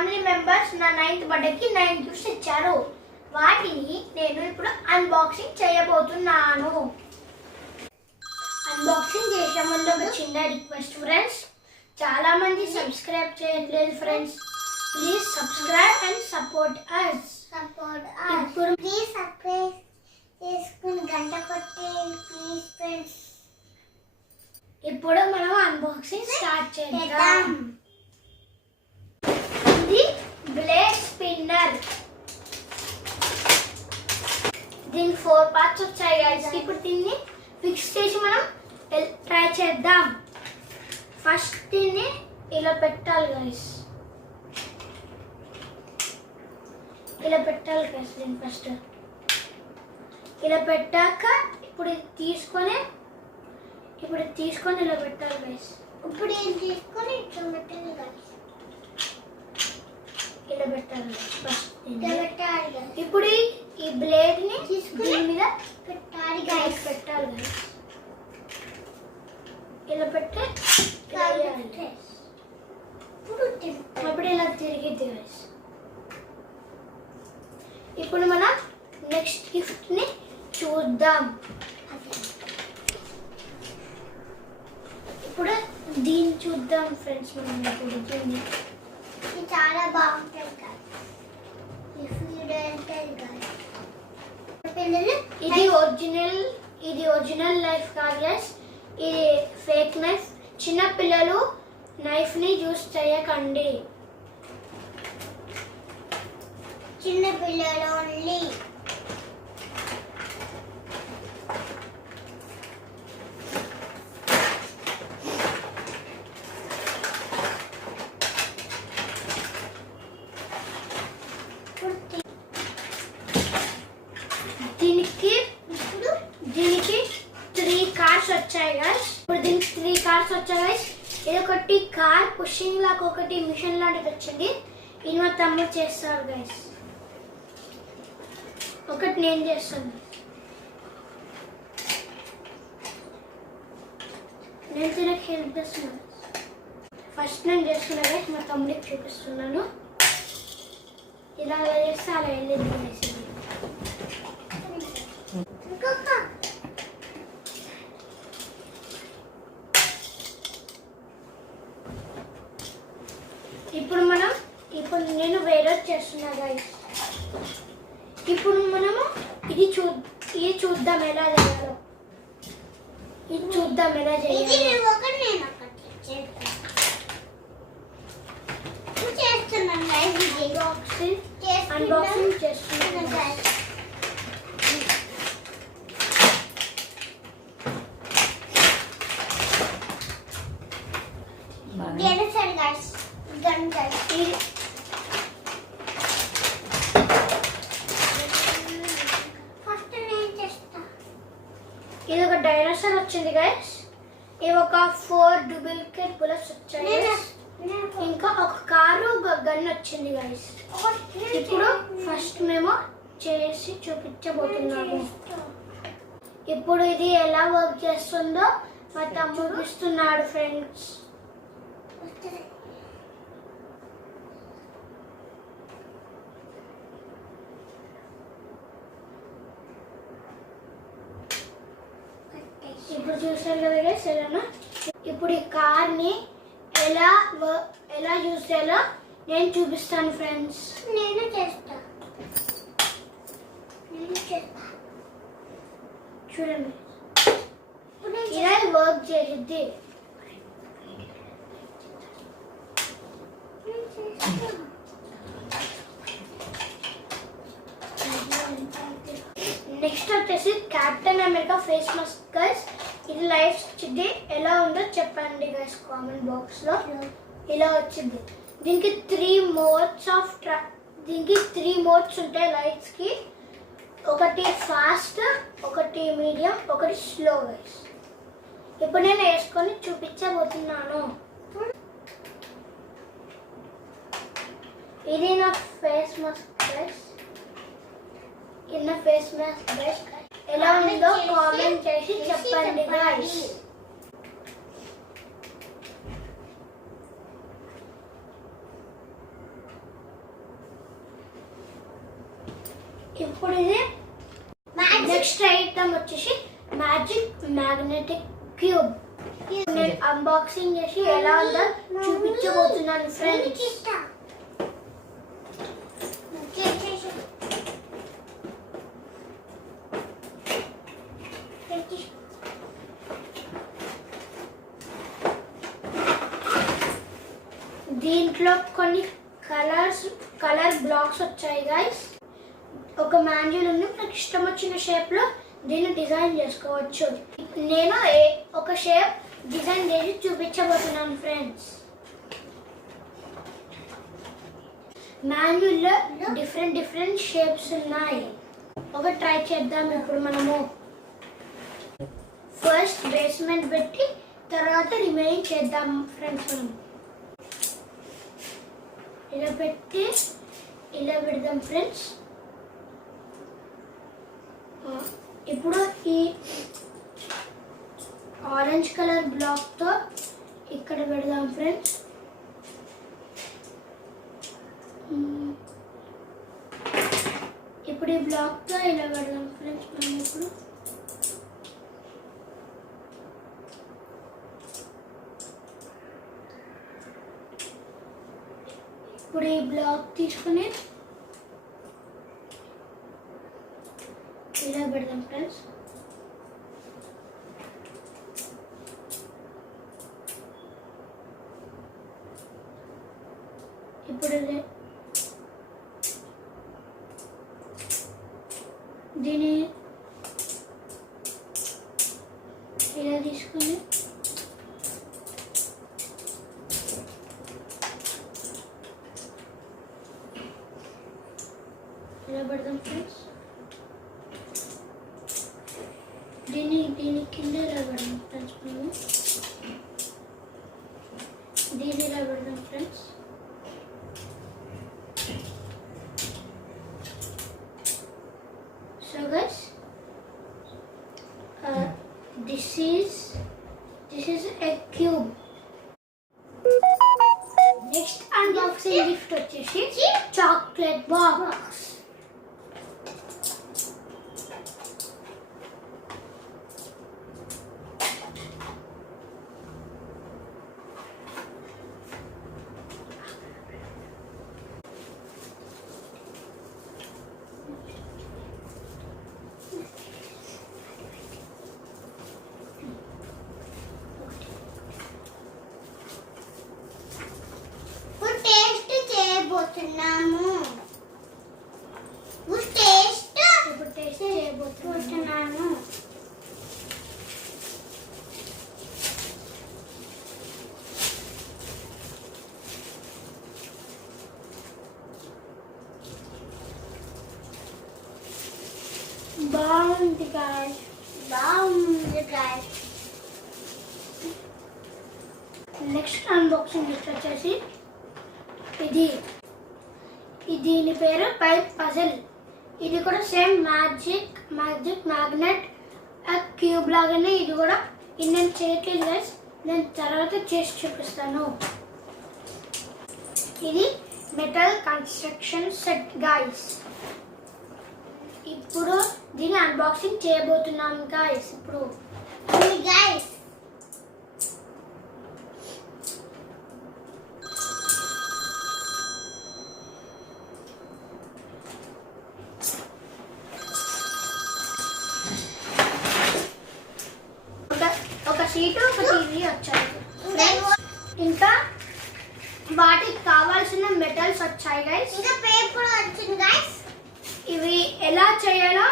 Family members నా ninth బర్త్డేకి nine gifts ఇచ్చారు. వాటిని నేను ఇప్పుడు అన్బాక్సింగ్ చేయబోతున్నాను. అన్బాక్సింగ్ చేసే ముందు ఒక చిన్న రిక్వెస్ట్ ఫ్రెండ్స్ చాలా మంది సబ్స్క్రైబ్ చేయట్లేదు friends please subscribe and support us support ఇప్పుడు ప్లీజ్ సబ్స్క్రైబ్ చేసుకుని గంట కొట్టి ప్లీజ్ ఫ్రెండ్స్ ఇప్పుడు మనం అన్బాక్సింగ్ స్టార్ట్ చేద్దాం చేద్దాం ఇది బ్లేడ్ స్పిన్నర్ దీనికి పార్ట్స్ వచ్చాయి guys. ఇప్పుడు దీన్ని ఫిక్స్ చేసి మనం ట్రై చేద్దాం. ఫస్ట్ దీన్ని ఇలా పెట్టాలి గైస్ ఇలా పెట్టాలి గైస్ దీన్ని ఫస్ట్ ఇలా పెట్టాక ఇప్పుడు తీసుకొని ఇప్పుడు తీసుకొని ఇలా పెట్టాలి గైస్ ఇప్పుడు ఏం తీసుకొని ఇట్లా పెట్టండి guys. ఇలా పెట్టాలి ఫస్ట్ ఇట్లా పెట్టాలి. ఇప్పుడు ఈ బ్లేడ్ని తీసుకుని దీని మీద పెట్టాలి గైస్ గైస్ పెట్టాలి guys. ఇలా పెట్టి ఇలా వేయాలి. ఇప్పుడు తిప్ప- అప్పుడు ఇలా తిరిగిద్ది గైస్ ఇప్పుడు మనం నెక్స్ట్ గిఫ్ట్ని చూద్దాం ఇప్పుడు దీన్ని చూద్దాం ఫ్రెండ్స్ మనం ఇప్పుడు దీన్ని ఇది చాలా బాగుంటుంది guys. పిల్లలు ఇది ఒరిజినల్ ఇది ఒరిజినల్ నైఫ్ కాదు గైస్ ఇది ఫేక్ నైఫ్ చిన్న పిల్లలు నైఫ్ని యూస్ చేయకండి. చిన్న పిల్లలు ఓన్లీ దీనికి ఇప్పుడు దీనికి త్రీ కార్స్ వచ్చాయి గైస్ ఇప్పుడు దీనికి త్రీ కార్స్ వచ్చాయి గైస్ ఇది ఒకటి కార్ పుషింగ్ లాగా ఒకటి మిషన్ లాంటిది వచ్చింది. ఇది మా తమ్ముడు చేస్తారు గైస్ ఒకటి నేను చేస్తాను. నేను తినకు హెల్ప్ చేస్తున్నాను. ఫస్ట్ నేను చేస్తున్నా గైస్ మా తమ్ముడికి చూపిస్తున్నాను. ఇలా అలా చేస్తే అలా వెళ్ళింది guys ఇది. ఇంకొక ఇప్పుడు మనం ఇప్పుడు నేను వేరే చేస్తున్నా గైస్ ఇప్పుడు మనము ఇది చూ ఇది చూద్దాం ఎలా చేయాలో ఇది చూద్దాం ఎలా ఇది చేయాలో నువ్వు ఒకటి నేను ఒకటి చేస్తాను నువ్వు చేస్తున్నాను guys ఇది బాక్సింగ్ చేస్తున్నాను. అన్బాక్సింగ్ చేస్తున్నాను guys. గెలిచాడు guys. Done, guys. ఇది First నేను చేస్తా. ఇది ఒక డైనోసార్ వచ్చింది గైస్ ఇవి ఒక ఫోర్ డూప్లికేట్ బుల్లెట్స్ వచ్చాయి ఇంకా ఒక కారు ఒక గన్ వచ్చింది గైస్ ఇప్పుడు. ఫస్ట్ మేము చేసి చూపించబోతున్నాము. ఇప్పుడు ఇది ఎలా వర్క్ చేస్తుందో మా తమ్ముడు ఇస్తున్నాడు ఫ్రెండ్స్ వస్తుంది. ఇప్పుడు చూసారు కదా guys ఎలానో ఇప్పుడు ఈ కార్ని ఎలా వ- ఎలా చేయాలో నేను చూపిస్తాను ఫ్రెండ్స్ నేను చేస్తా. నేను చేస్తా. చూడండి. ఇలా వర్క్ చేసిద్ది. నెక్స్ట్ వచ్చేసి captain America face mask guys ఇది లైఫ్ ఇది ఎలా ఉందో చెప్పండి గైస్ కామెంట్ బాక్స్లో. ఇలా వచ్చింది. దీనికి త్రీ మోడ్స్ ఆఫ్ ట్రా దీనికి త్రీ మోడ్స్ ఉంటాయి లైట్స్కి. ఒకటి ఫాస్ట్ ఒకటి మీడియం ఒకటి స్లో గైస్ ఇప్పుడు నేను వేసుకొని చూపించబోతున్నాను. ఇది నా ఫేస్ మాస్క్ గైస్ ఇది నా ఫేస్ మాస్క్ గైస్ ఎలా ఉందో కామెంట్ చేసి చెప్పండి గైస్ ఇప్పుడు ఇది నెక్స్ట్ ఐటమ్ వచ్చేసి మ్యాజిక్ మ్యాగ్నెటిక్ క్యూబ్ నేను అన్బాక్సింగ్ చేసి ఎలా ఉందో చూపించబోతున్నాను ఫ్రెండ్స్ దీంట్లో కొన్ని కలర్స్ కలర్ బ్లాక్స్ వచ్చాయి గైస్ ఒక మాన్యువల్ ఉంది మనకి ఇష్టం వచ్చిన షేప్లో దీన్ని డిజైన్ చేసుకోవచ్చు. నేను ఏ- ఒక షేప్ డిజైన్ చేసి చూపించబోతున్నాను ఫ్రెండ్స్. మాన్యుల్లో డిఫరెంట్ డిఫరెంట్ షేప్స్ ఉన్నాయి. ఒక ట్రై చేద్దాం ఇప్పుడు మనము. ఫస్ట్ బేస్మెంట్ పెట్టి తర్వాత రిమైన్ చేద్దాం ఫ్రెండ్స్ మనం. ఇలా పెట్టి ఇలా పెడదాం ఫ్రెండ్స్. ఇప్పుడు ఈ ఆరెంజ్ కలర్ బ్లాక్తో ఇక్కడ పెడదాం ఫ్రెండ్స్ ఇప్పుడు ఈ బ్లాక్తో ఇలా పెడదాం ఫ్రెండ్స్ మనం ఇప్పుడు. ఇప్పుడు ఈ బ్లాక్ తీసుకుని ఇలా పెడదాం ఫ్రెండ్స్. ఇప్పుడు దీని ఇలా తీసుకుని ఇలా పెడదాం ఫ్రెండ్స్ దీని దీని కింద ఇలా పెడదాం ఫ్రెండ్స్ మేము దీని ఇలా పెడదాం friends so guys this is this is a cube next unboxing gift వచ్చేసి చాక్లెట్ బాక్స్ ఇప్పుడు టేస్ట్ చేయబోతున్నాము ఇప్పుడు టేస్ట్ ఇప్పుడు టేస్ట్ చేయబోతున్నాను చేయబోతున్నాను బాగుంది గాయస్ బాగుంది గాయస్ నెక్స్ట్ అన్బాక్సింగ్ గిఫ్ట్ వచ్చేసి ఇది ఇది. దీని పేరు పైప్ పజిల్. ఇది కూడా same magic magic magnet cube లాగానే ఇది కూడా. ఇది నేను చేయట్లేదు గైస్ నేను తర్వాత చేసి చూపిస్తాను. ఇది మెటల్ కన్స్ట్రక్షన్ సెట్ గాయస్ ఇప్పుడు దీన్ని అన్బాక్సింగ్ చేయబోతున్నాను గాయస్ ఇప్పుడు. గాయస్ ఒక ఒక సీటు ఒక టీవీ వచ్చాయి. ఇంకా వాటికి కావాల్సిన మెటల్స్ వచ్చాయి గైస్ ఇంకా పేపర్ వచ్చింది గాయస్ ఇవి ఎలా చేయాలో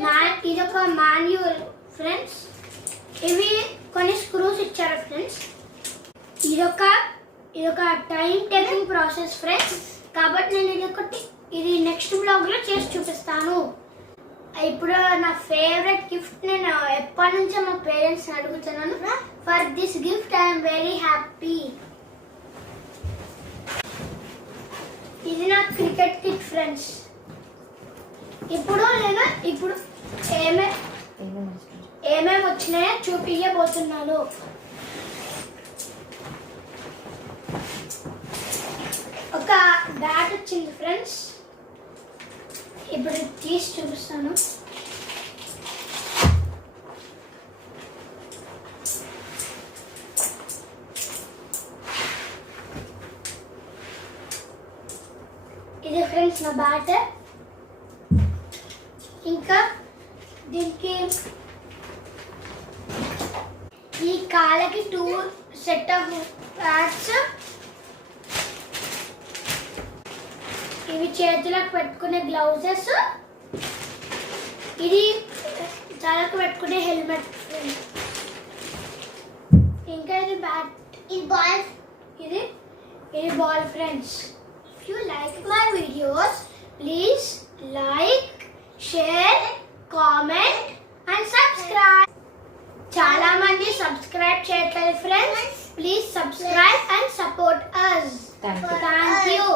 మా- ఇదొక మాన్యువల్ ఫ్రెండ్స్ ఇవి కొన్ని స్క్రూస్ ఇచ్చారు ఫ్రెండ్స్ ఇదొక ఇదొక టైం టేకింగ్ ప్రాసెస్ ఫ్రెండ్స్ కాబట్టి నేను ఇది ఒకటి ఇది నెక్స్ట్ బ్లాగ్లో చేసి చూపిస్తాను. ఇప్పుడు నా ఫేవరెట్ గిఫ్ట్ నేను ఎప్పటి నుంచో మా పేరెంట్స్ అడుగుతున్నాను. For this gift I'm very happy ఇది నా క్రికెట్ కిట్ ఫ్రెండ్స్ ఇప్పుడు నేను ఇప్పుడు ఏమే ఏమేమి వచ్చినాయో చూపించబోతున్నాను ఒక బ్యాట్ వచ్చింది ఫ్రెండ్స్ ఇప్పుడు తీసి చూపిస్తాను ఇది ఫ్రెండ్స్ నా బ్యాట్ ఇంకా దీనికి ఈ కాళ్ళకి టూ సెట్ ఆఫ్ ప్యాడ్స్ ఇవి చేతులకు పెట్టుకునే గ్లౌజెస్. ఇది తలకు పెట్టుకునే హెల్మెట్. ఇంకా ఇది బ్యాట్ ఇది బాల్ ఇది ఇది ball friends. If you like my videos please like share comment and subscribe చాలా మంది సబ్స్క్రైబ్ చేయట్లేదు friends please subscribe and support us. Thank you